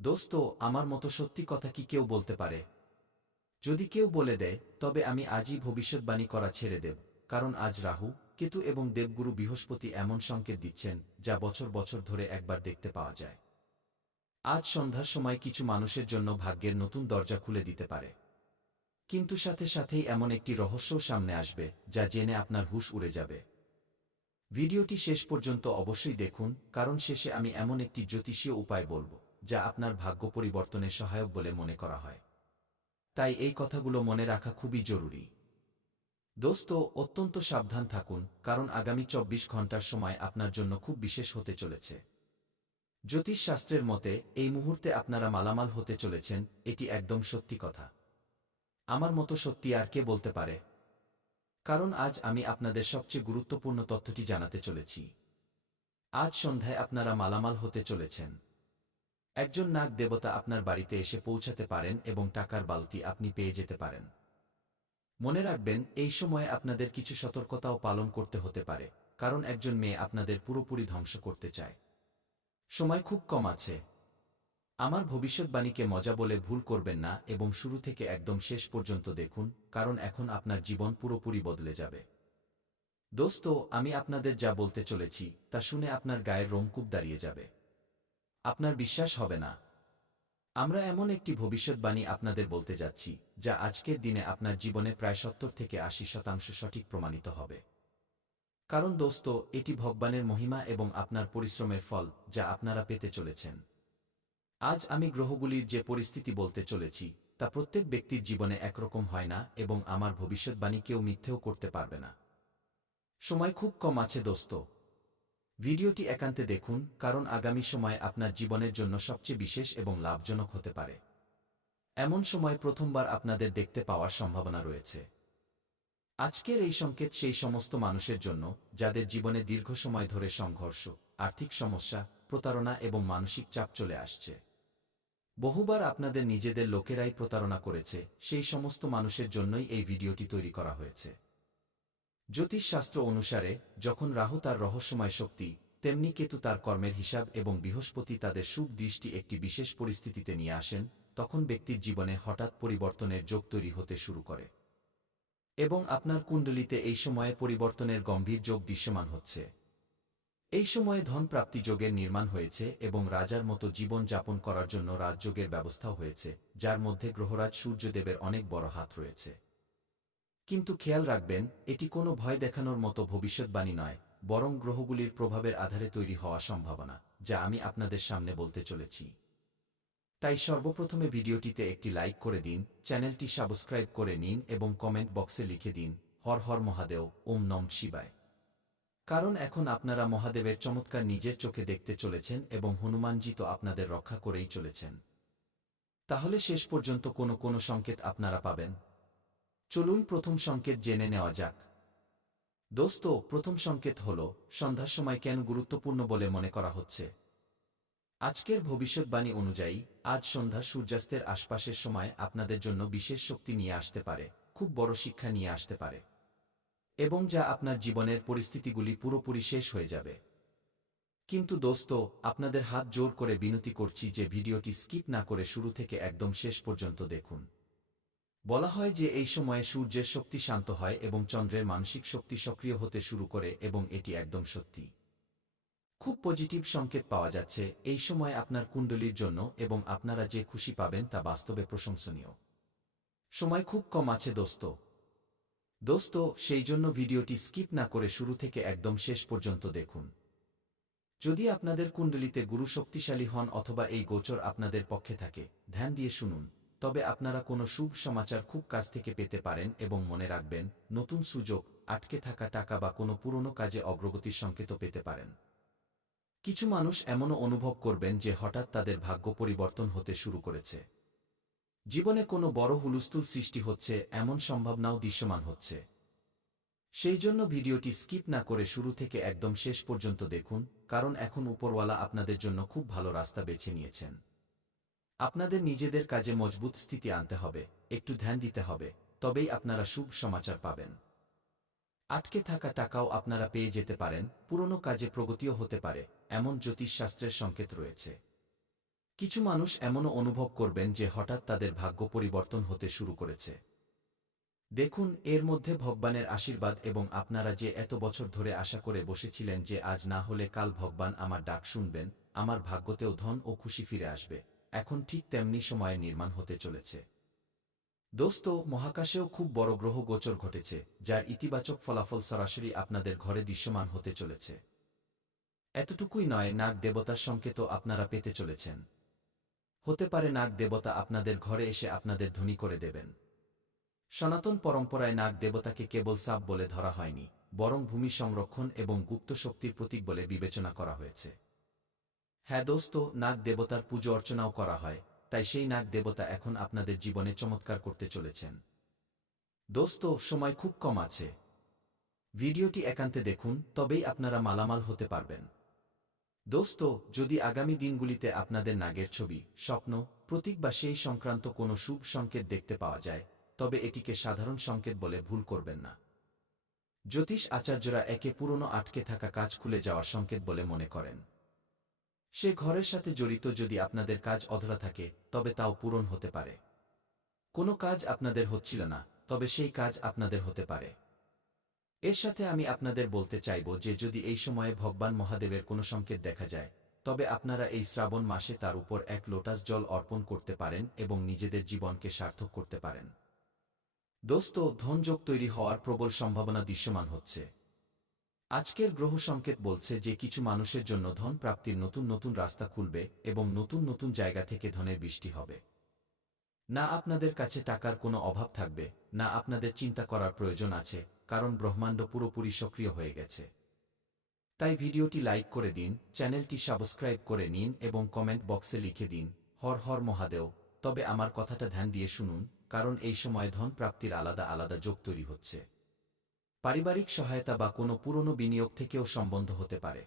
দোস্ত, আমার মতো সত্যি কথা কি কেউ বলতে পারে? যদি কেউ বলে দেয়, তবে আমি আজই ভবিষ্যৎবাণী করা ছেড়ে দেব। কারণ আজ রাহু, কেতু এবং দেবগুরু বৃহস্পতি এমন সংকেত দিচ্ছেন, যা বছর বছর ধরে একবার দেখতে পাওয়া যায়। আজ সন্ধ্যার সময় কিছু মানুষের জন্য ভাগ্যের নতুন দরজা খুলে দিতে পারে। কিন্তু সাথে সাথেই এমন একটি রহস্যও সামনে আসবে, যা জেনে আপনার হুঁশ উড়ে যাবে। ভিডিওটি শেষ পর্যন্ত অবশ্যই দেখুন, কারণ শেষে আমি এমন একটি জ্যোতিষীয় উপায় বলব, যা আপনার ভাগ্য পরিবর্তনে সহায়ক বলে মনে করা হয়। তাই এই কথাগুলো মনে রাখা খুবই জরুরি। দোস্ত, অত্যন্ত সাবধান থাকুন, কারণ আগামী ২৪ ঘন্টার সময় আপনার জন্য খুব বিশেষ হতে চলেছে। জ্যোতিষ শাস্ত্রের মতে এই মুহূর্তে আপনারা মালামাল হতে চলেছেন, এটি একদম সত্যি কথা। আমার মতো সত্যি আর কে বলতে পারে? কারণ আজ আমি আপনাদের সবচেয়ে গুরুত্বপূর্ণ তথ্যটি জানাতে চলেছি। আজ সন্ধ্যায় আপনারা মালামাল হতে চলেছেন। একজন নাগ দেবতা আপনার বাড়িতে এসে পৌঁছাতে পারেন এবং টাকার বালতি আপনি পেয়ে যেতে পারেন। মনে রাখবেন, এই সময়ে আপনাদের কিছু সতর্কতাও পালন করতে হতে পারে, কারণ একজন মেয়ে আপনাদের পুরোপুরি ধ্বংস করতে চায়। সময় খুব কম আছে। আমার ভবিষ্যৎবাণীকে মজা বলে ভুল করবেন না এবং শুরু থেকে একদম শেষ পর্যন্ত দেখুন, কারণ এখন আপনার জীবন পুরোপুরি বদলে যাবে। দোস্ত, আমি আপনাদের যা বলতে চলেছি তা শুনে আপনার গায়ের রোমকূপ দাঁড়িয়ে যাবে। আপনার বিশ্বাস হবে না। আমরা এমন একটি ভবিষ্যৎবাণী আপনাদের বলতে যাচ্ছি, যা আজকের দিনে আপনার জীবনে প্রায় ৭০ থেকে ৮০% সঠিক প্রমাণিত হবে। কারণ দোস্ত, এটি ভগবানের মহিমা এবং আপনার পরিশ্রমের ফল, যা আপনারা পেতে চলেছেন। আজ আমি গ্রহগুলির যে পরিস্থিতি বলতে চলেছি, তা প্রত্যেক ব্যক্তির জীবনে একরকম হয় না এবং আমার ভবিষ্যৎবাণী কেউ মিথ্যেও করতে পারবে না। সময় খুব কম আছে দোস্ত। ভিডিওটি একান্তে দেখুন, কারণ আগামী সময় আপনার জীবনের জন্য সবচেয়ে বিশেষ এবং লাভজনক হতে পারে। এমন সময় প্রথমবার আপনাদের দেখতে পাওয়ার সম্ভাবনা রয়েছে। আজকের এই সংকেত সেই সমস্ত মানুষের জন্য, যাদের জীবনে দীর্ঘ সময় ধরে সংঘর্ষ, আর্থিক সমস্যা, প্রতারণা এবং মানসিক চাপ চলে আসছে। বহুবার আপনাদের নিজেদের লোকেরাই প্রতারণা করেছে, সেই সমস্ত মানুষের জন্যই এই ভিডিওটি তৈরি করা হয়েছে। জ্যোতিষশাস্ত্র অনুসারে, যখন রাহু তার রহস্যময় শক্তি, তেমনি কেতু তার কর্মের হিসাব এবং বৃহস্পতি তাদের শুভ দৃষ্টি একটি বিশেষ পরিস্থিতিতে নিয়ে আসেন, তখন ব্যক্তির জীবনে হঠাৎ পরিবর্তনের যোগ তৈরি হতে শুরু করে। এবং আপনার কুণ্ডলিতে এই সময়ে পরিবর্তনের গম্ভীর যোগ দৃশ্যমান হচ্ছে। এই সময়ে ধন প্রাপ্তি যোগের নির্মাণ হয়েছে এবং রাজার মতো জীবন যাপন করার জন্য রাজযোগের ব্যবস্থাও হয়েছে, যার মধ্যে গ্রহরাজ সূর্যদেবের অনেক বড় হাত রয়েছে। কিন্তু খেয়াল রাখবেন, এটি কোনো ভয় দেখানোর মতো ভবিষ্যৎবাণী নয়, বরং গ্রহগুলির প্রভাবের আধারে তৈরি হওয়া সম্ভাবনা, যা আমি আপনাদের সামনে বলতে চলেছি। তাই সর্বপ্রথমে ভিডিওটিতে একটি লাইক করে দিন, চ্যানেলটি সাবস্ক্রাইব করে নিন এবং কমেন্ট বক্সে লিখে দিন, হর হর মহাদেব, ওম নম শিবায়। কারণ এখন আপনারা মহাদেবের চমৎকার নিজের চোখে দেখতে চলেছেন এবং হনুমানজি তো আপনাদের রক্ষা করেই চলেছেন। তাহলে শেষ পর্যন্ত কোনো সংকেত আপনারা পাবেন। চলুন প্রথম সংকেত জেনে নেওয়া যাক। দোস্ত, প্রথম সংকেত হল, সন্ধ্যার সময় কেন গুরুত্বপূর্ণ বলে মনে করা হচ্ছে। আজকের ভবিষ্যৎবাণী অনুযায়ী, আজ সন্ধ্যা সূর্যাস্তের আশপাশের সময় আপনাদের জন্য বিশেষ শক্তি নিয়ে আসতে পারে, খুব বড় শিক্ষা নিয়ে আসতে পারে, এবং যা আপনার জীবনের পরিস্থিতিগুলি পুরোপুরি শেষ হয়ে যাবে। কিন্তু দোস্ত, আপনাদের হাত জোর করে বিনতি করছি যে ভিডিওটি স্কিপ না করে শুরু থেকে একদম শেষ পর্যন্ত দেখুন। বলা হয় যে এই সময়ে সূর্যের শক্তি শান্ত হয় এবং চন্দ্রের মানসিক শক্তি সক্রিয় হতে শুরু করে, এবং এটি একদম সত্যি। খুব পজিটিভ সংকেত পাওয়া যাচ্ছে এই সময় আপনার কুণ্ডলীর জন্য, এবং আপনারা যে খুশি পাবেন তা বাস্তবে প্রশংসনীয়। সময় খুব কম আছে দোস্ত। দোস্ত, সেই জন্য ভিডিওটি স্কিপ না করে শুরু থেকে একদম শেষ পর্যন্ত দেখুন। যদি আপনাদের কুণ্ডলিতে গুরু শক্তিশালী হন অথবা এই গোচর আপনাদের পক্ষে থাকে, ধ্যান দিয়ে শুনুন, তবে আপনারা কোনো শুভ সমাচার খুব কাছ থেকে পেতে পারেন। এবং মনে রাখবেন, নতুন সুযোগ, আটকে থাকা টাকা বা কোনো পুরনো কাজে অগ্রগতির সংকেতও পেতে পারেন। কিছু মানুষ এমনও অনুভব করবেন যে হঠাৎ তাদের ভাগ্য পরিবর্তন হতে শুরু করেছে। জীবনে কোনো বড় হুলস্থুল সৃষ্টি হচ্ছে, এমন সম্ভাবনাও দৃশ্যমান হচ্ছে। সেই জন্য ভিডিওটি স্কিপ না করে শুরু থেকে একদম শেষ পর্যন্ত দেখুন, কারণ এখন উপরওয়ালা আপনাদের জন্য খুব ভালো রাস্তা বেছে নিয়েছেন। আপনাদের নিজেদের কাজে মজবুত স্থিতি আনতে হবে, একটু ধ্যান দিতে হবে, তবেই আপনারা শুভ সমাচার পাবেন। আটকে থাকা টাকাও আপনারা পেয়ে যেতে পারেন, পুরনো কাজে প্রগতিও হতে পারে, এমন জ্যোতিষশাস্ত্রের সংকেত রয়েছে। কিছু মানুষ এমনও অনুভব করবেন যে হঠাৎ তাদের ভাগ্য পরিবর্তন হতে শুরু করেছে। দেখুন, এর মধ্যে ভগবানের আশীর্বাদ এবং আপনারা যে এত বছর ধরে আশা করে বসেছিলেন যে আজ না হলে কাল ভগবান আমার ডাক শুনবেন, আমার ভাগ্যতেও ধন ও খুশি ফিরে আসবে, এখন ঠিক তেমনি সময়ে নির্মাণ হতে চলেছে। দোস্ত, মহাকাশেও খুব বড় গ্রহ গোচর ঘটেছে, যার ইতিবাচক ফলাফল সরাসরি আপনাদের ঘরে দৃশ্যমান হতে চলেছে। এতটুকুই নয়, নাগ দেবতার সংকেতও আপনারা পেতে চলেছেন। হতে পারে নাগ দেবতা আপনাদের ঘরে এসে আপনাদের ধনী করে দেবেন। সনাতন পরম্পরায় নাগ দেবতাকে কেবল সাপ বলে ধরা হয়নি, বরং ভূমি সংরক্ষণ এবং গুপ্ত শক্তির প্রতীক বলে বিবেচনা করা হয়েছে। হ্যাঁ দোস্ত, নাগ দেবতার পুজো অর্চনাও করা হয়, তাই সেই নাগ দেবতা এখন আপনাদের জীবনে চমৎকার করতে চলেছেন। দোস্ত, সময় খুব কম আছে। ভিডিওটি একান্তে দেখুন, তবেই আপনারা মালামাল হতে পারবেন। দোস্ত, যদি আগামী দিনগুলিতে আপনাদের নাগের ছবি, স্বপ্ন, প্রতীক বা সেই সংক্রান্ত কোনো শুভ সংকেত দেখতে পাওয়া যায়, তবে এটিকে সাধারণ সংকেত বলে ভুল করবেন না। জ্যোতিষ আচার্যরা একে পুরনো আটকে থাকা কাজ খুলে যাওয়ার সংকেত বলে মনে করেন। সে ঘরের সাথে জড়িত যদি আপনাদের কাজ অধরা থাকে, তবে তাও পূরণ হতে পারে। কোনো কাজ আপনাদের হচ্ছিল না, তবে সেই কাজ আপনাদের হতে পারে। এর সাথে আমি আপনাদের বলতে চাইব যে যদি এই সময়ে ভগবান মহাদেবের কোনো সংকেত দেখা যায়, তবে আপনারা এই শ্রাবণ মাসে তার উপর এক লোটাস জল অর্পণ করতে পারেন এবং নিজেদের জীবনকে সার্থক করতে পারেন। দোস্ত, ধনযোগ তৈরি হওয়ার প্রবল সম্ভাবনা দৃশ্যমান হচ্ছে। আজকের গ্রহ সংকেত বলছে যে কিছু মানুষের জন্য ধন প্রাপ্তির নতুন নতুন রাস্তা খুলবে এবং নতুন নতুন জায়গা থেকে ধনের বৃষ্টি হবে। না আপনাদের কাছে টাকার কোনো অভাব থাকবে, না আপনাদের চিন্তা করার প্রয়োজন আছে, কারণ ব্রহ্মাণ্ড পুরোপুরি সক্রিয় হয়ে গেছে। তাই ভিডিওটি লাইক করে দিন, চ্যানেলটি সাবস্ক্রাইব করে নিন এবং কমেন্ট বক্সে লিখে দিন, হর হর মহাদেব। তবে আমার কথাটা ধ্যান দিয়ে শুনুন, কারণ এই সময় ধন প্রাপ্তির আলাদা আলাদা যোগ তৈরি হচ্ছে। পারিবারিক সহায়তা বা কোনো পুরনো বিনিয়োগ থেকেও সম্বন্ধ হতে পারে।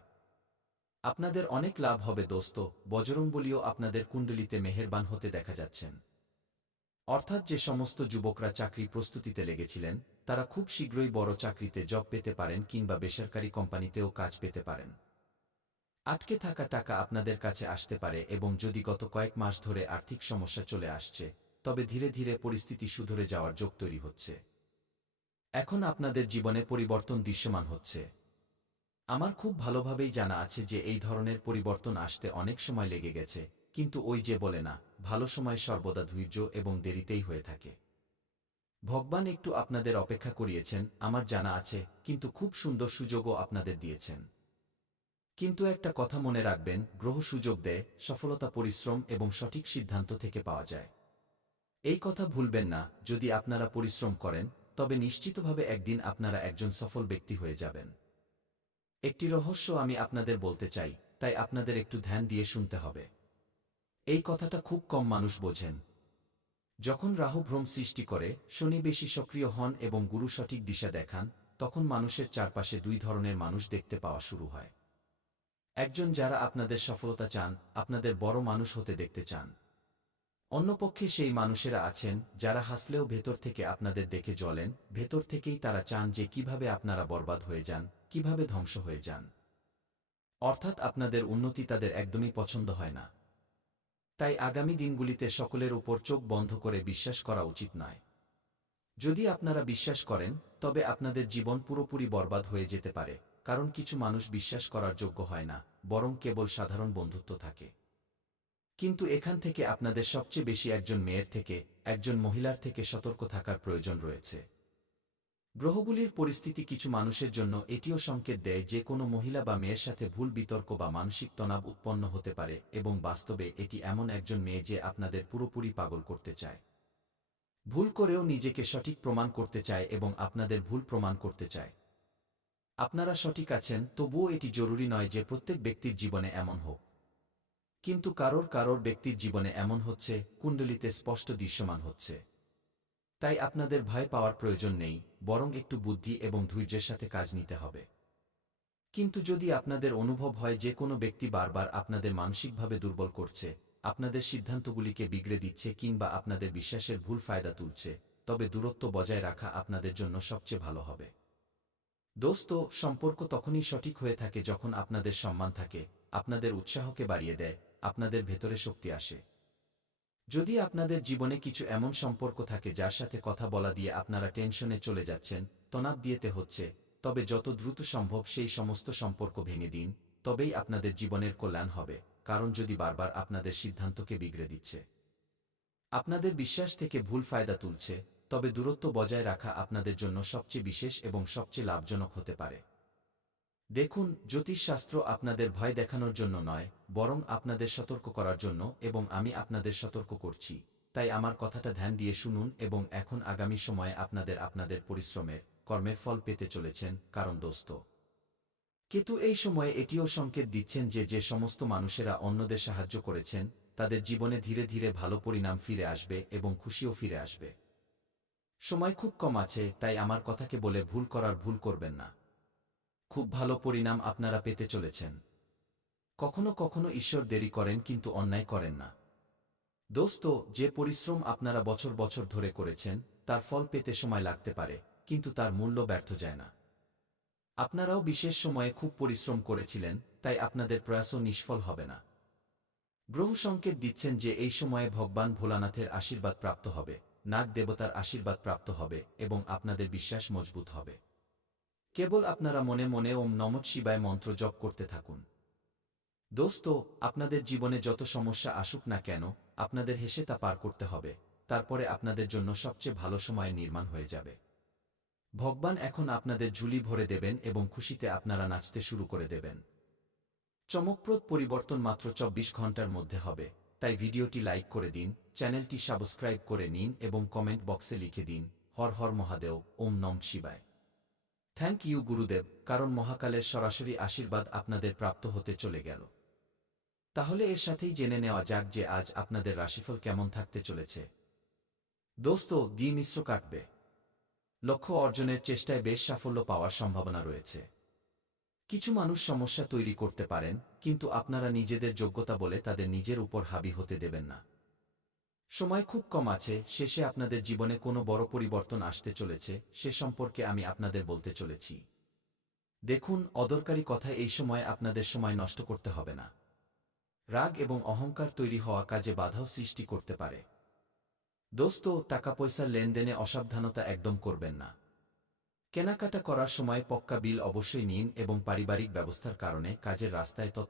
আপনাদের অনেক লাভ হবে দোস্ত, বজরংবলীও আপনাদের কুণ্ডলিতে মেহেরবান হতে দেখা যাচ্ছেন। অর্থাৎ যে সমস্ত যুবকরা চাকরি প্রস্তুতিতে লেগেছিলেন, তারা খুব শীঘ্রই বড় চাকরিতে জব পেতে পারেন কিংবা বেসরকারি কোম্পানিতেও কাজ পেতে পারেন। আটকে থাকা টাকা আপনাদের কাছে আসতে পারে এবং যদি গত কয়েক মাস ধরে আর্থিক সমস্যা চলে আসছে, তবে ধীরে ধীরে পরিস্থিতি সুধরে যাওয়ার যোগ তৈরি হচ্ছে। এখন আপনাদের জীবনে পরিবর্তন দৃশ্যমান হচ্ছে। আমার খুব ভালোভাবেই জানা আছে যে এই ধরনের পরিবর্তন আসতে অনেক সময় লেগে গেছে, কিন্তু ওই যে বলে না, ভালো সময় সর্বদা ধৈর্য এবং দেরিতেই হয়ে থাকে। ভগবান একটু আপনাদের অপেক্ষা করিয়েছেন, আমার জানা আছে, কিন্তু খুব সুন্দর সুযোগও আপনাদের দিয়েছেন। কিন্তু একটা কথা মনে রাখবেন, গ্রহ সুযোগ দেয়, সফলতা পরিশ্রম এবং সঠিক সিদ্ধান্ত থেকে পাওয়া যায়। এই কথা ভুলবেন না, যদি আপনারা পরিশ্রম করেন, তবে নিশ্চিতভাবে একদিন আপনারা একজন সফল ব্যক্তি হয়ে যাবেন। একটি রহস্য আমি আপনাদের বলতে চাই, তাই আপনাদের একটু ধ্যান দিয়ে শুনতে হবে। এই কথাটা খুব কম মানুষ বোঝেন। যখন রাহু ভ্রম সৃষ্টি করে, শনি বেশি সক্রিয় হন এবং গুরু সঠিক দিশা দেখান, তখন মানুষের চারপাশে দুই ধরনের মানুষ দেখতে পাওয়া শুরু হয়। একজন যারা আপনাদের সফলতা চান, আপনাদের বড় মানুষ হতে দেখতে চান। অন্যপক্ষে সেই মানুষেরা আছেন, যারা হাসলেও ভেতর থেকে আপনাদের দেখে জ্বলেন, ভেতর থেকেই তারা চান যে কিভাবে আপনারা বরবাদ হয়ে যান, কিভাবে ধ্বংস হয়ে যান। অর্থাৎ আপনাদের উন্নতি তাদের একদমই পছন্দ হয় না। তাই আগামী দিনগুলিতে সকলের উপর চোখ বন্ধ করে বিশ্বাস করা উচিত নয়। যদি আপনারা বিশ্বাস করেন, তবে আপনাদের জীবন পুরোপুরি বরবাদ হয়ে যেতে পারে, কারণ কিছু মানুষ বিশ্বাস করার যোগ্য হয় না, বরং কেবল সাধারণ বন্ধুত্ব থাকে। কিন্তু এখান থেকে আপনাদের সবচেয়ে বেশি একজন মেয়ের থেকে, একজন মহিলার থেকে সতর্ক থাকার প্রয়োজন রয়েছে। গ্রহগুলির পরিস্থিতি কিছু মানুষের জন্য এটিও সংকেত দেয় যে কোনো মহিলা বা মেয়ের সাথে ভুল বিতর্ক বা মানসিক তনাব উৎপন্ন হতে পারে এবং বাস্তবে এটি এমন একজন মেয়ে যে আপনাদের পুরোপুরি পাগল করতে চায়। ভুল করেও নিজেকে সঠিক প্রমাণ করতে চায় এবং আপনাদের ভুল প্রমাণ করতে চায়। আপনারা সঠিক আছেন, তবুও এটি জরুরি নয় যে প্রত্যেক ব্যক্তির জীবনে এমন হোক। কিন্তু কারোর কারোর ব্যক্তির জীবনে এমন হচ্ছে, কুণ্ডলিতে স্পষ্ট দৃশ্যমান হচ্ছে। তাই আপনাদের ভয় পাওয়ার প্রয়োজন নেই, বরং একটু বুদ্ধি এবং ধৈর্যের সাথে কাজ নিতে হবে। কিন্তু যদি আপনাদের অনুভব হয় যে কোনো ব্যক্তি বারবার আপনাদের মানসিকভাবে দুর্বল করছে, আপনাদের সিদ্ধান্তগুলিকে বিগড়ে দিচ্ছে কিংবা আপনাদের বিশ্বাসের ভুল ফায়দা তুলছে, তবে দূরত্ব বজায় রাখা আপনাদের জন্য সবচেয়ে ভালো হবে। দোস্ত, সম্পর্ক তখনই সঠিক হয়ে থাকে যখন আপনাদের সম্মান থাকে, আপনাদের উৎসাহকে বাড়িয়ে দেয়, আপনাদের ভেতরে শক্তি আসে। যদি আপনাদের জীবনে কিছু এমন সম্পর্ক থাকে যার সাথে কথা বলা দিয়ে আপনারা টেনশনে চলে যাচ্ছেন, তনাব দিয়েতে হচ্ছে, তবে যত দ্রুত সম্ভব সেই সমস্ত সম্পর্ক ভেঙে দিন, তবেই আপনাদের জীবনের কল্যাণ হবে, কারণ যদি বারবার আপনাদের সিদ্ধান্তকে বিগড়ে দিচ্ছে, আপনাদের বিশ্বাস থেকে ভুল ফায়দা তুলছে, তবে দূরত্ব বজায় রাখা আপনাদের জন্য সবচেয়ে বিশেষ এবং সবচেয়ে লাভজনক হতে পারে। দেখুন, জ্যোতিষশাস্ত্র আপনাদের ভয় দেখানোর জন্য নয়, বরং আপনাদের সতর্ক করার জন্য, এবং আমি আপনাদের সতর্ক করছি। তাই আমার কথাটা ধ্যান দিয়ে শুনুন এবং এখন আগামী সময়ে আপনাদের পরিশ্রমের, কর্মের ফল পেতে চলেছেন, কারণ দোস্ত কেতু এই সময়ে এটিও সংকেত দিচ্ছেন যে যে সমস্ত মানুষেরা অন্যদের সাহায্য করেছেন, তাদের জীবনে ধীরে ধীরে ভালো পরিণাম ফিরে আসবে এবং খুশিও ফিরে আসবে। সময় খুব কম আছে, তাই আমার কথাকে বলে ভুল করবেন না। খুব ভালো পরিণাম আপনারা পেতে চলেছেন। কখনো কখনো ঈশ্বর দেরি করেন কিন্তু অন্যায় করেন না। দোস্ত, যে পরিশ্রম আপনারা বছর বছর ধরে করেছেন, তার ফল পেতে সময় লাগতে পারে, কিন্তু তার মূল্য ব্যর্থ যায় না। আপনারাও বিশেষ সময়ে খুব পরিশ্রম করেছিলেন, তাই আপনাদের প্রয়াসও নিষ্ফল হবে না। গ্রহ সংকেত দিচ্ছেন যে এই সময়ে ভগবান ভোলানাথের আশীর্বাদ প্রাপ্ত হবে, নাগ দেবতার আশীর্বাদ প্রাপ্ত হবে এবং আপনাদের বিশ্বাস মজবুত হবে। কেবল আপনারা মনে মনে ওম নমঃ শিবায় মন্ত্র জপ করতে থাকুন। দোস্ত, আপনাদের জীবনে যত সমস্যা আসুক না কেন, আপনাদের হেসে তা পার করতে হবে, তারপরে আপনাদের জন্য সবচেয়ে ভালো সময় নির্মাণ হয়ে যাবে। ভগবান এখন আপনাদের ঝুলি ভরে দেবেন এবং খুশিতে আপনারা নাচতে শুরু করে দেবেন। চমকপ্রদ পরিবর্তন মাত্র ২৪ ঘন্টার মধ্যে হবে, তাই ভিডিওটি লাইক করে দিন, চ্যানেলটি সাবস্ক্রাইব করে নিন এবং কমেন্ট বক্সে লিখে দিন, হর হর মহাদেব, ওম নমঃ শিবায়। থ্যাংক ইউ গুরুদেব, কারণ মহাকালের সরাসরি আশীর্বাদ আপনাদের প্রাপ্ত হতে চলে গেল। তাহলে এর সাথেই জেনে নেওয়া যাক যে আজ আপনাদের রাশিফল কেমন থাকতে চলেছে। দোস্ত, মিশ্র কাটবে। লক্ষ্য অর্জনের চেষ্টায় বেশ সাফল্য পাওয়ার সম্ভাবনা রয়েছে। কিছু মানুষ সমস্যা তৈরি করতে পারেন, কিন্তু আপনারা নিজেদের যোগ্যতা বলে তাদের নিজের উপর হাবি হতে দেবেন না। সময় খুব কম আছে, শেষে আপনাদের জীবনে কোনো বড় পরিবর্তন আসতে চলেছে, সে সম্পর্কে আমি আপনাদের বলতে চলেছি। দেখুন, অদরকারি কথায় এই সময় আপনাদের সময় নষ্ট করতে হবে না। রাগ এবং অহংকার তৈরি হওয়া কাজে বাধাও সৃষ্টি করতে পারে। দোস্ত, টাকা পয়সার লেনদেনে অসাবধানতা একদম করবেন না। কেনাকাটা করার সময় পক্কা বিল অবশ্যই নিন এবং পারিবারিক ব্যবস্থার কারণে কাজের রাস্তায় তৎপর